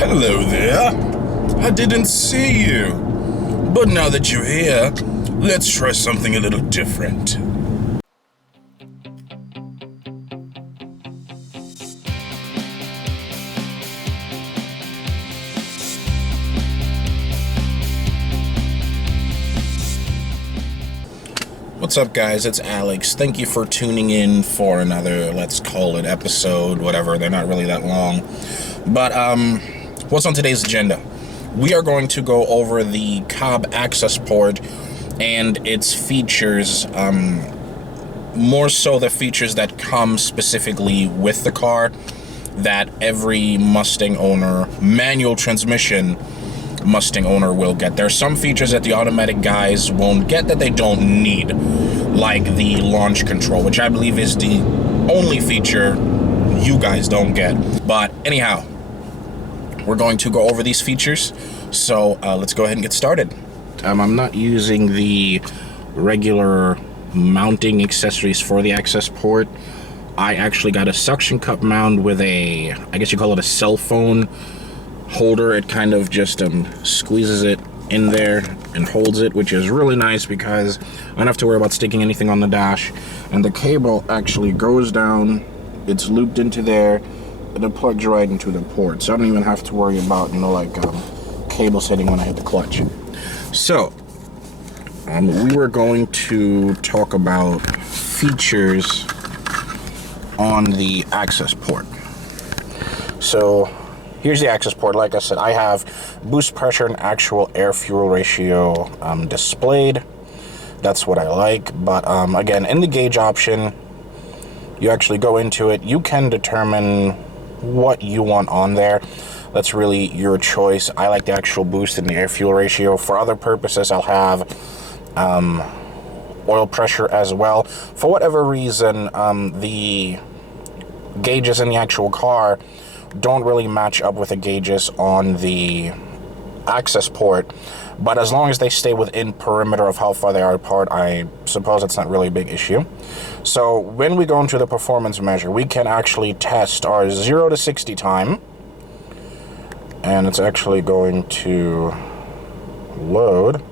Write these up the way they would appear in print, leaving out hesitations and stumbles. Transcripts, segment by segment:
Hello there. I didn't see you. But now that you're here, let's try something a little different. What's up, guys? It's Alex. Thank you for tuning in for another, let's call it episode, whatever. They're not really that long. But, what's on today's agenda? We are going to go over the Cobb Accessport and its features, more so the features that come specifically with the car that every Mustang owner, manual transmission Mustang owner will get. There are some features that the automatic guys won't get that they don't need, like the launch control, which I believe is the only feature you guys don't get. But anyhow, we're going to go over these features, so let's go ahead and get started. I'm not using the regular mounting accessories for the Accessport. I actually got a suction cup mount with a, I guess you call it a cell phone holder. It kind of just squeezes it in there and holds it, which is really nice because I don't have to worry about sticking anything on the dash. And the cable actually goes down, it's looped into there, and it plugs right into the port, so I don't even have to worry about, cables hitting when I hit the clutch. So we were going to talk about features on the Accessport. So here's the Accessport. Like I said, I have boost pressure and actual air-fuel ratio displayed. That's what I like. But again, in the gauge option, you actually go into it. You can determine what you want on there. That's really your choice. I like the actual boost and the air-fuel ratio. For other purposes, I'll have oil pressure as well. For whatever reason, the gauges in the actual car don't really match up with the gauges on the Accessport, but as long as they stay within perimeter of how far they are apart, I suppose it's not really a big issue. So when we go into the performance measure, we can actually test our 0 to 60 time, and it's actually going to load,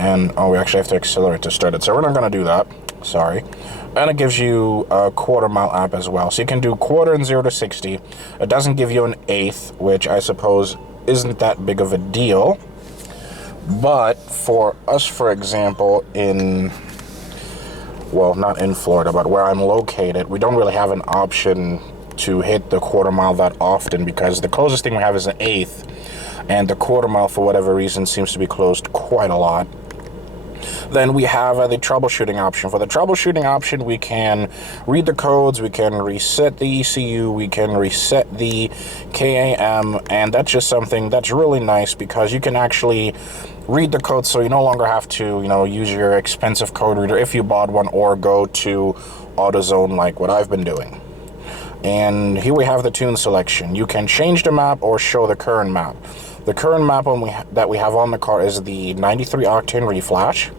and we actually have to accelerate to start it, so we're not going to do that, sorry. And it gives you a quarter mile app as well, so you can do quarter and 0 to 60. It doesn't give you an eighth, which I suppose isn't that big of a deal. But for us, for example, not in Florida, but where I'm located, we don't really have an option to hit the quarter mile that often, because the closest thing we have is an eighth, and the quarter mile, for whatever reason, seems to be closed quite a lot. Then we have the troubleshooting option. For the troubleshooting option, we can read the codes, we can reset the ECU, we can reset the KAM, and that's just something that's really nice because you can actually read the codes, so you no longer have to, use your expensive code reader if you bought one, or go to AutoZone like what I've been doing. And here we have the tune selection. You can change the map or show the current map. The current map that we have on the car is the 93 octane reflash,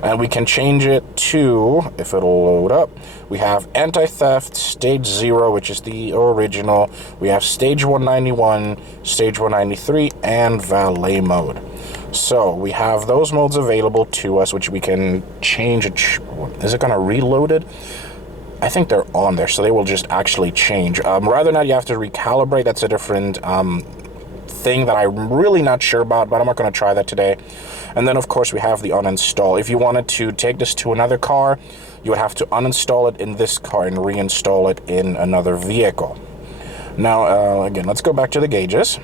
and we can change it to, if it'll load up, we have anti-theft, stage 0, which is the original, we have stage 191, stage 193, and valet mode. So we have those modes available to us, which we can change. Is it going to reload it? I think they're on there, so they will just actually change. Rather than that, you have to recalibrate. That's a different thing that I'm really not sure about, but I'm not going to try that today. And then, of course, we have the uninstall. If you wanted to take this to another car, you would have to uninstall it in this car and reinstall it in another vehicle. Now, again, let's go back to the gauges.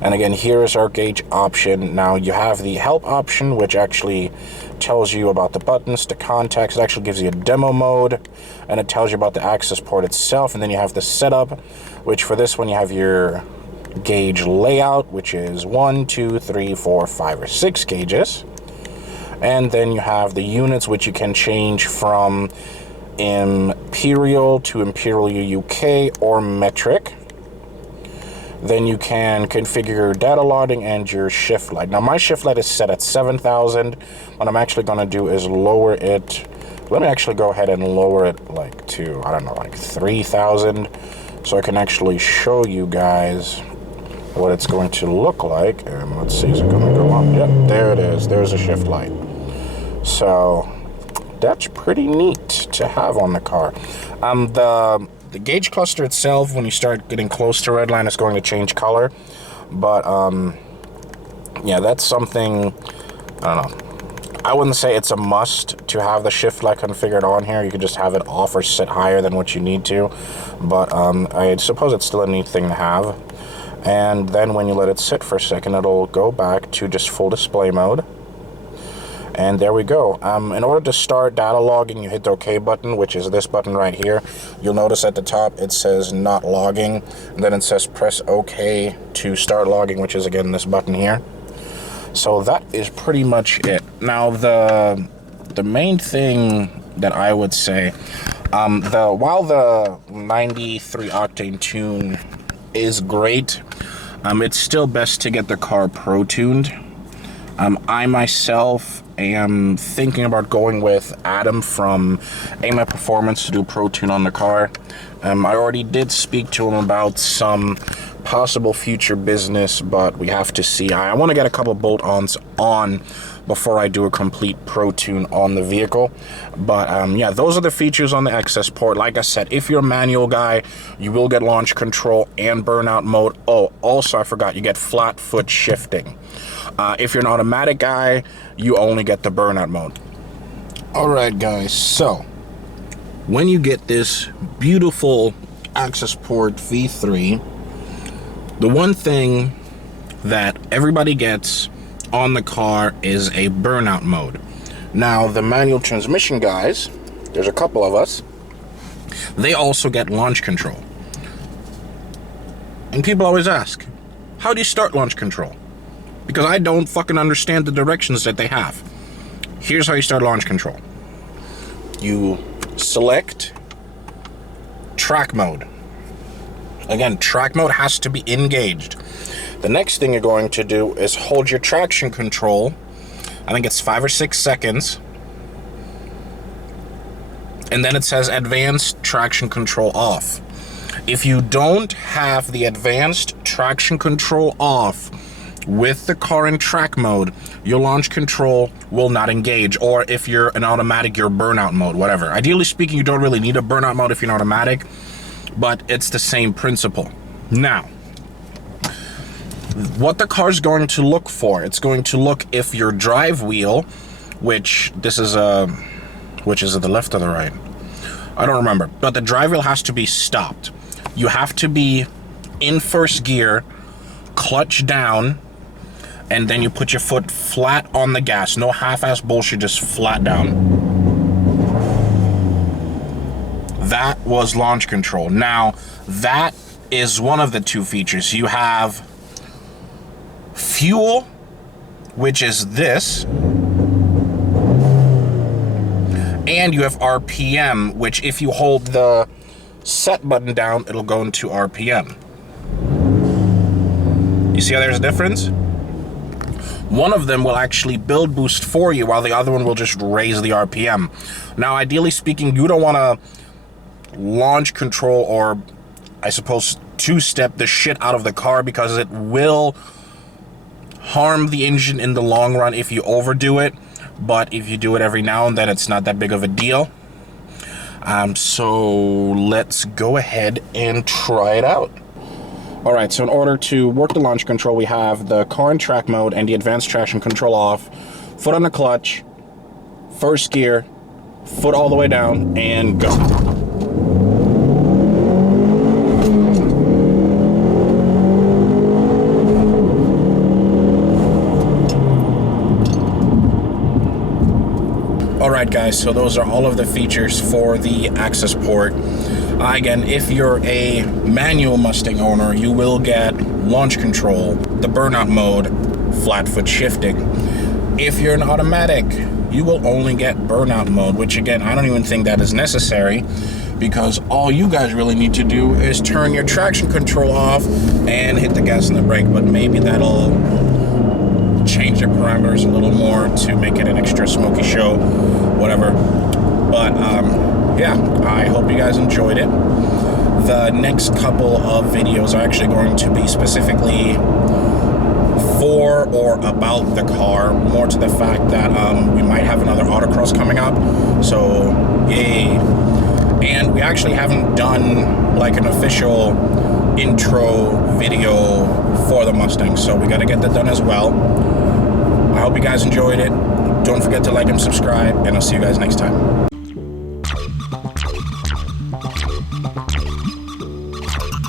And again, here is our gauge option. Now, you have the help option, which actually tells you about the buttons, the contacts. It actually gives you a demo mode, and it tells you about the Accessport itself. And then you have the setup, which for this one, you have your gauge layout, which is 1, 2, 3, 4, 5, or 6 gauges. And then you have the units, which you can change from Imperial to Imperial UK or metric. Then you can configure your data logging and your shift light. Now my shift light is set at 7,000. What I'm actually going to do is lower it. Let me actually go ahead and lower it like to, I don't know, like 3,000, so I can actually show you guys what it's going to look like. And let's see, is it going to go on? Yep, there it is. There's a shift light. So that's pretty neat to have on the car. The gauge cluster itself, when you start getting close to redline, is going to change color. But yeah, that's something, I don't know. I wouldn't say it's a must to have the shift light configured on here. You could just have it off or set higher than what you need to. But I suppose it's still a neat thing to have. And then when you let it sit for a second, it'll go back to just full display mode. And there we go. In order to start data logging, you hit the OK button, which is this button right here. You'll notice at the top it says not logging. And then it says press OK to start logging, which is again this button here. So that is pretty much it. Now the main thing that I would say, while the 93 octane tune is great, it's still best to get the car pro tuned. I myself am thinking about going with Adam from AMA Performance to do pro tune on the car. I already did speak to him about some possible future business, but we have to see. I want to get a couple bolt-ons on before I do a complete pro tune on the vehicle. But yeah, those are the features on the Accessport. Like I said, if you're a manual guy, you will get launch control and burnout mode. Oh, also I forgot, you get flat foot shifting. If you're an automatic guy, you only get the burnout mode. Alright guys, so when you get this beautiful Accessport V3, the one thing that everybody gets on the car is a burnout mode. Now, the manual transmission guys, there's a couple of us, they also get launch control. And people always ask, how do you start launch control? Because I don't fucking understand the directions that they have. Here's how you start launch control. You select track mode. Again, track mode has to be engaged. The next thing you're going to do is hold your traction control. I think it's 5 or 6 seconds. And then it says advanced traction control off. If you don't have the advanced traction control off with the car in track mode, your launch control will not engage. Or if you're an automatic, your burnout mode, whatever. Ideally speaking, you don't really need a burnout mode if you're an automatic, but it's the same principle. Now, what the car's going to look for, it's going to look if your drive wheel, which this is which is it, the left or the right? I don't remember, but the drive wheel has to be stopped. You have to be in first gear, clutch down, and then you put your foot flat on the gas. No half-ass bullshit, just flat down. That was launch control. Now, that is one of the two features. You have fuel, which is this, and you have RPM, which if you hold the set button down, it'll go into RPM. You see how there's a difference? One of them will actually build boost for you, while the other one will just raise the RPM. Now, ideally speaking, you don't want to launch control, or I suppose two-step the shit out of the car, because it will harm the engine in the long run if you overdo it. But if you do it every now and then, it's not that big of a deal. So let's go ahead and try it out. Alright, so in order to work the launch control, we have the car in track mode and the advanced traction control off, foot on the clutch, first gear, foot all the way down, and go. Alright guys, so those are all of the features for the Accessport. Again, if you're a manual Mustang owner, you will get launch control, the burnout mode, flat foot shifting. If you're an automatic, you will only get burnout mode, which again, I don't even think that is necessary, because all you guys really need to do is turn your traction control off and hit the gas and the brake. But maybe that'll change the parameters a little more to make it an extra smoky show, whatever. But yeah, I hope you guys enjoyed it. the next couple of videos are actually going to be specifically for or about the car, more to the fact that we might have another autocross coming up, so yay. And we actually haven't done like an official intro video for the Mustang, so we got to get that done as well. I hope you guys enjoyed it. Don't forget to like and subscribe, and I'll see you guys next time.